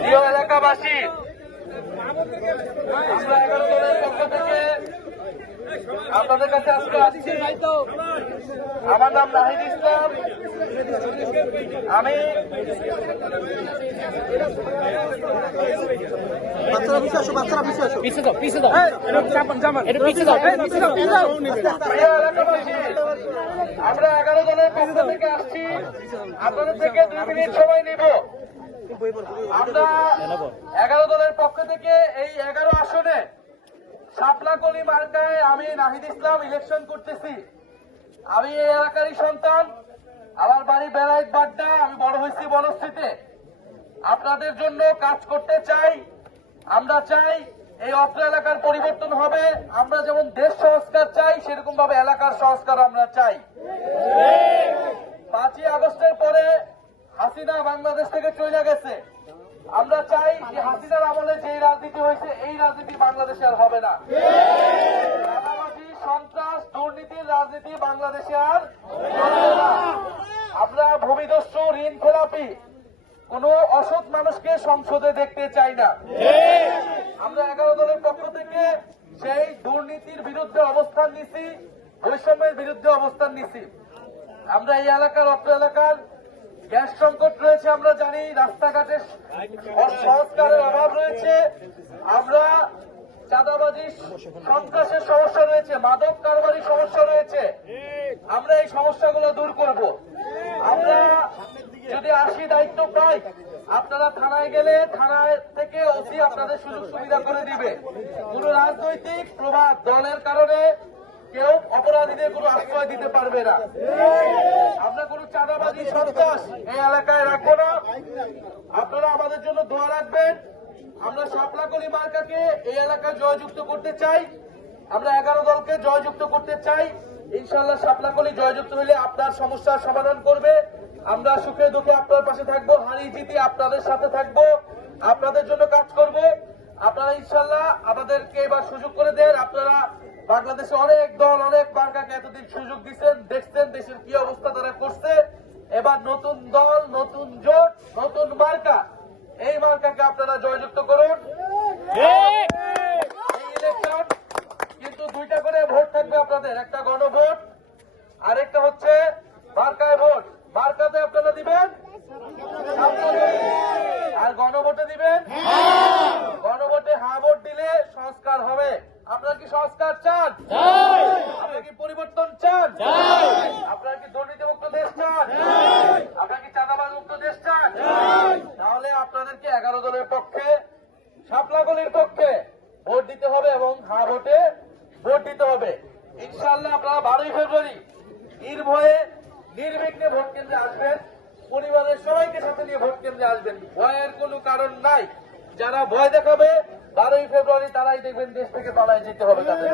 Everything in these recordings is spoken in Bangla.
প্রিয় এলাকাবাসী, আমরা 11 দলের পক্ষ থেকে আপনাদের কাছে আজকে আসছি। আমার নাম নাহিদ ইসলাম। আমি আমরা 11 দলের পক্ষ থেকে আসছি। আপনাদের থেকে 2 মিনিট সময় নিব। আমরা 11 দলের পক্ষ থেকে এই 11 আসনে শাপলাকলি মার্কায় আমি নাহিদ ইসলাম ইলেকশন করতেছি। আমি এই এলাকারই সন্তান। আমার বাড়ি বেলায়েত বাড্ডা। আমি বড় হয়েছি বনশ্রীতে। আপনাদের জন্য কাজ করতে চাই। আমরা চাই এই অত্র এলাকার পরিবর্তন হবে। আমরা যেমন দেশ সংস্কার চাই, সেরকম ভাবে এলাকার সংস্কার আমরা চাই। 5ই আগস্টের পরে হাসিনা বাংলাদেশ থেকে চলে গেছে। আমরা চাই যে হাসিনার আমলে যে রাজনীতি হয়েছে, এই রাজনীতি বাংলাদেশে আর হবে না। চাঁদাবাজি, সন্ত্রাস, দুর্নীতির রাজনীতি বাংলাদেশে আর হবে না। আমরা ভূমিদস্যু, ঋণ খেলাপি কোন অসৎ মানুষকে সংসদে দেখতে চাই না। আমরা 11 দলের পক্ষ থেকে সেই দুর্নীতির বিরুদ্ধে অবস্থান নিছি, বৈষম্যের বিরুদ্ধে অবস্থান নিছি। আমরা এই এলাকার, অত্র এলাকার গ্যাস সংকট রয়েছে, আমরা জানি। রাস্তাঘাটে সংস্কারের অভাব রয়েছে। আমরা চাঁদাবাজি, সন্ত্রাসের সমস্যা রয়েছে, মাদক কারবারির সমস্যা রয়েছে। আমরা এই সমস্যাগুলো দূর করব। আমরা যদি দায়িত্ব পাই, আপনারা থানায় গেলে থানায় থেকে ওসি আপনাদের সুযোগ সুবিধা করে দিবে। কোন রাজনৈতিক প্রভাব দলের কারণে কেউ অপরাধীদের কোনো আশ্রয় দিতে পারবে না। আমরা কোন চাঁদাবাজি, সন্ত্রাস এই এলাকায় রাখবো না। আপনারা আমাদের জন্য দোয়া রাখবেন। আমরা শাপলাকলি মার্কাকে এই এলাকায় জয়যুক্ত করতে চাই। আমরা 11 দলকে জয়যুক্ত করতে চাই। ইনশাআল্লাহ শাপলাকলি জয়যুক্ত হলে আপনার সমস্যার সমাধান করবে। আমরা সুখে দুঃখে আপনার পাশে থাকবো, হারি জিতি আপনাদের সাথে থাকবো, আপনাদের জন্য কাজ করব। আপনারা ইনশাআল্লাহ আমাদেরকে এবার সুযোগ করে দেন। আপনারা বাংলাদেশে অনেক দল, অনেক মার্কাকে এতদিন সুযোগ দিচ্ছেন, দেখছেন দেশের কি অবস্থা তারা করছে। এবার নতুন দল, নতুন জোট, নতুন মার্কা, এই মার্কাকে আপনারা জয়যুক্ত করুন। এই ইলেকশন কিন্তু 2টা করে ভোট থাকবে আপনাদের, একটা গণভোট, আরেকটা হচ্ছে মার্কায় ভোট। মার্কাতে আপনারা দিবেন আর গণভোটে দিবেন। গণভোটে হ্যাঁ ভোট দিলে সংস্কার হবে। আপনারা কি সংস্কার চান? আপনারা কি পরিবর্তন চান? আপনারা কি দুর্নীতিমুক্ত দেশ চান? আপনারা কি চাঁদাবাজ মুক্ত দেশ চান? তাহলে আপনাদেরকে 11 দলের পক্ষে, শাপলাকলির পক্ষে ভোট দিতে হবে এবং হ্যাঁ ভোটে ভোট দিতে হবে। ইনশাআল্লাহ আপনারা 12ই ফেব্রুয়ারি নির্ভয়ে নির্বিঘ্নে ভোট কেন্দ্রে আসবেন। পরিবারের সবাইকে সাথে নিয়ে ভোট কেন্দ্রে আসবেন। ভয়ের কোনো কারণ নাই। যারা ভয় দেখাবে 12ই ফেব্রুয়ারি তারাই দেখবেন দেশ থেকে পালায় যেতে হবে তাদের।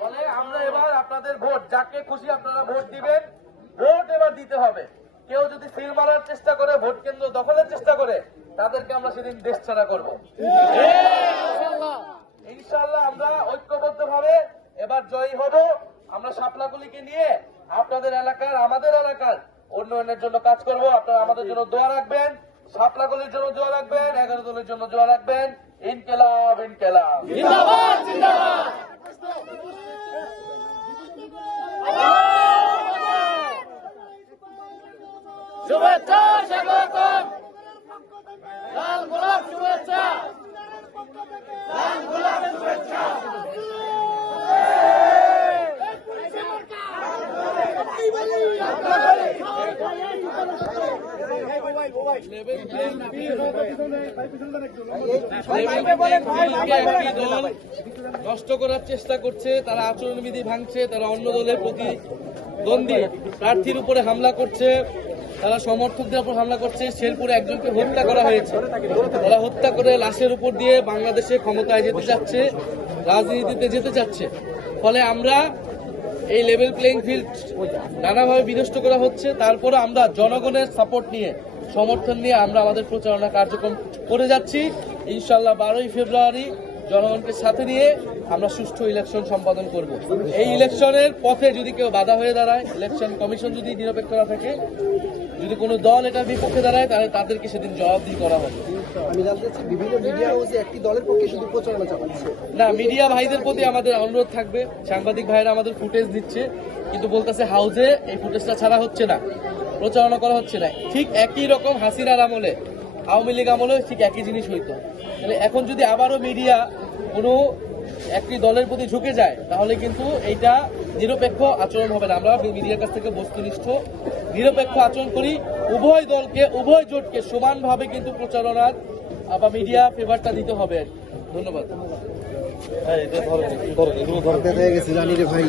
ফলে আমরা এবার আপনাদের ভোট, যাকে খুশি আপনারা ভোট দিবেন। ভোট এবার দিতে হবে। কেউ যদি সিল মারার চেষ্টা করে, ভোট কেন্দ্র দখলের চেষ্টা করে, তাদেরকে আমরা সেদিন দেশ ছাড়া করব। ইনশাআল্লাহ আমরা ঐক্যবদ্ধ ভাবে এবার জয়ী হব। আমরা শাপলাকলিকে নিয়ে আপনাদের এলাকার, আমাদের এলাকার উন্নয়নের জন্য কাজ করব। আপনারা আমাদের জন্য দোয়া রাখবেন, শাপলাকলির জন্য দোয়া রাখবেন, 11 দলের জন্য দোয়া রাখবেন। ইনকিলাব, ইনকিলাব, জিন্দাবাদ, জিন্দাবাদ। শুভেচ্ছা, স্বাগতম। লাল গোলাপ শুভেচ্ছা, লাল গোলাপ শুভেচ্ছা। নষ্ট করার চেষ্টা করছে, তারা আচরণবিধি ভাঙছে, তারা অন্য দলের প্রতিদ্বন্দ্বী প্রার্থীর উপরে হামলা করছে, তারা সমর্থকদের উপর হামলা করছে। শেরপুরে একজনকে হত্যা করা হয়েছে। তারা হত্যা করে লাশের উপর দিয়ে বাংলাদেশে ক্ষমতায় যেতে চাচ্ছে, রাজনীতিতে যেতে চাচ্ছে। ফলে আমরা এই লেভেল প্লেইং ফিল্ড নানাভাবে বিনষ্ট করা হচ্ছে। তারপরে আমরা জনগণের সাপোর্ট নিয়ে, সমর্থন নিয়ে আমরা আমাদের প্রচারণা কার্যক্রম করে যাচ্ছি। ইনশাল্লাহ 12ই ফেব্রুয়ারি জনগণকে সাথে নিয়ে আমরা সুষ্ঠু ইলেকশন সম্পাদন করব। এই ইলেকশনের পথে যদি কেউ বাধা হয়ে দাঁড়ায়, ইলেকশন কমিশন যদি নিরপেক্ষ না থাকে, যদি কোনো দল এটা বিপক্ষে দাঁড়ায়, তাহলে তাদেরকে সেদিন জবাবদিহি করা হবে। আমি জানতে চাচ্ছি, বিভিন্ন মিডিয়া হাউসে একটি দলের পক্ষে শুধু প্রচারণা চালাচ্ছে। না, মিডিয়া ভাইদের প্রতি আমাদের অনুরোধ থাকবে, সাংবাদিক ভাইরা আমাদের ফুটেজ দিচ্ছে, কিন্তু বলতেছে হাউজে এই ফুটেজটা ছাড়া হচ্ছে না, প্রচারণা করা হচ্ছে না। ঠিক একই রকম হাসিনার আমলে, আওয়ামী লীগ আমলে ঠিক একই জিনিস হইতো। তাহলে এখন যদি আবারও মিডিয়া কোনো একটি দলের প্রতি ঝুঁকে যায়, তাহলে কিন্তু এইটা নিরপেক্ষ আচরণ হবে না। আমরা মিডিয়ার কাছ থেকে বস্তুনিষ্ঠ নিরপেক্ষ আচরণ করি। উভয় দলকে, উভয় জোটকে সমানভাবে কিন্তু প্রচারণার বা মিডিয়া ফেভারটা দিতে হবে। ধন্যবাদ। হয়ে গেছে জানি রে ভাই।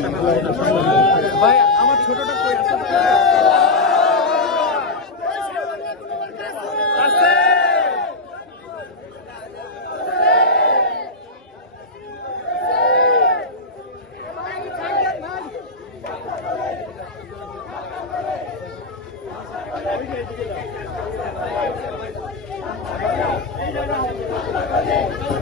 ভাই আমার ছোটটা কই আছে? Hey,